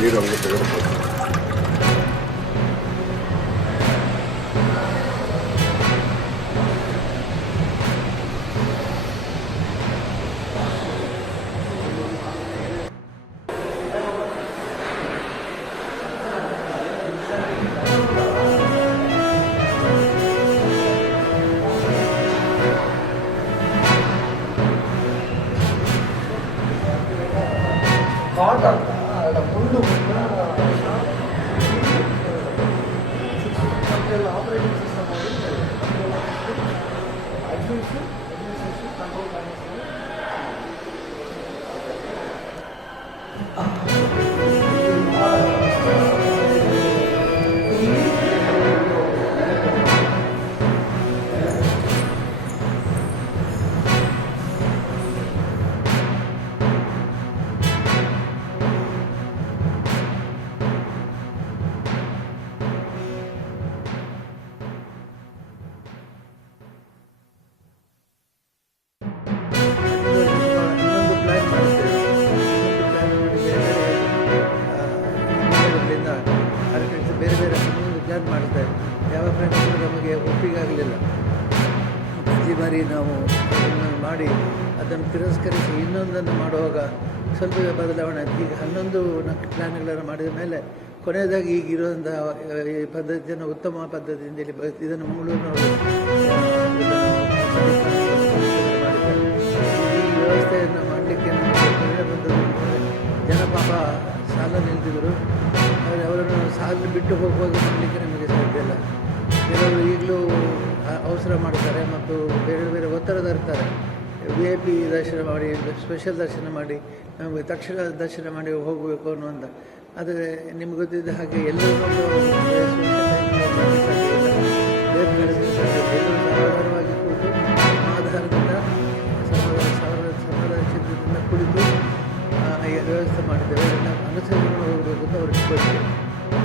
ನೀರು ಹಂಗೆ ತೆಗೆದುಕೊಂಡು ಆಪರೇಟಿಂಗ್ ಸಿಸ್ಟಮ್ ಅಡ್ಮಿನಿಸ್ಟ್ರೇಷನ್ ಕಂಟ್ರೋಲ್ ಬೇರೆ ಬೇರೆ ಪ್ಲ್ಯಾನ್ ಮಾಡ್ತಾರೆ. ಯಾವ ಪ್ಲ್ಯಾನ್ ನಮಗೆ ಒಪ್ಪಿಗಾಗಲಿಲ್ಲ. ಪ್ರತಿ ಬಾರಿ ನಾವು ಅದನ್ನು ಮಾಡಿ ಅದನ್ನು ತಿರಸ್ಕರಿಸಿ ಇನ್ನೊಂದನ್ನು ಮಾಡುವಾಗ ಸ್ವಲ್ಪ ಬದಲಾವಣೆ ಆಯಿತು. ಈಗ 11 ಪ್ಲ್ಯಾನ್ಗಳನ್ನು ಮಾಡಿದ ಮೇಲೆ ಕೊನೆಯದಾಗಿ ಈಗಿರುವಂಥ ಈ ಪದ್ಧತಿಯನ್ನು ಉತ್ತಮ ಪದ್ಧತಿಯಿಂದ ಇದನ್ನು ಮಂಗಳೂರಿನವರು ಮಾಡಿದ್ದಾರೆ. ಈ ವ್ಯವಸ್ಥೆಯನ್ನು ಮಾಡಲಿಕ್ಕೆ ನಮಗೆ ತೊಂದರೆ ಬಂದದ್ದು ಜನ ಪಾಪ ಸಾಲ ನಿಲ್ತಿದ್ದರು. ಆದರೆ ಅವರನ್ನು ಸಾಲ ಬಿಟ್ಟು ಹೋಗುವಾಗ ಮಾಡಲಿಕ್ಕೆ ನಮಗೆ ಸಾಧ್ಯ ಇಲ್ಲ. ಕೆಲವರು ಈಗಲೂ ಅವಸರ ಮಾಡ್ತಾರೆ ಮತ್ತು ಬೇರೆ ಬೇರೆ ಒತ್ತಡ ತರ್ತಾರೆ. VIP ದರ್ಶನ ಮಾಡಿ, ಸ್ಪೆಷಲ್ ದರ್ಶನ ಮಾಡಿ, ನಮಗೆ ತಕ್ಷಣ ದರ್ಶನ ಮಾಡಿ ಹೋಗಬೇಕು ಅನ್ನುವಂಥ. ಆದರೆ ನಿಮ್ಗೆ ಗೊತ್ತಿದ್ದ ಹಾಗೆ ಎಲ್ಲರೂ ಸಾಧಾರಣವಾಗಿ ಕೂತು ಆಧಾರದಿಂದ ಸಮಾಧಾನ ಚಿತ್ರದಿಂದ ಕುಳಿತು ವ್ಯವಸ್ಥೆ ಮಾಡಿದ್ದೇವೆ. ಅದನ್ನು ಅನುಸರಿಸಿಕೊಂಡು ಹೋಗಬೇಕು ಅಂತ ಅವ್ರಿಗೆ ಗೊತ್ತಿದೆ.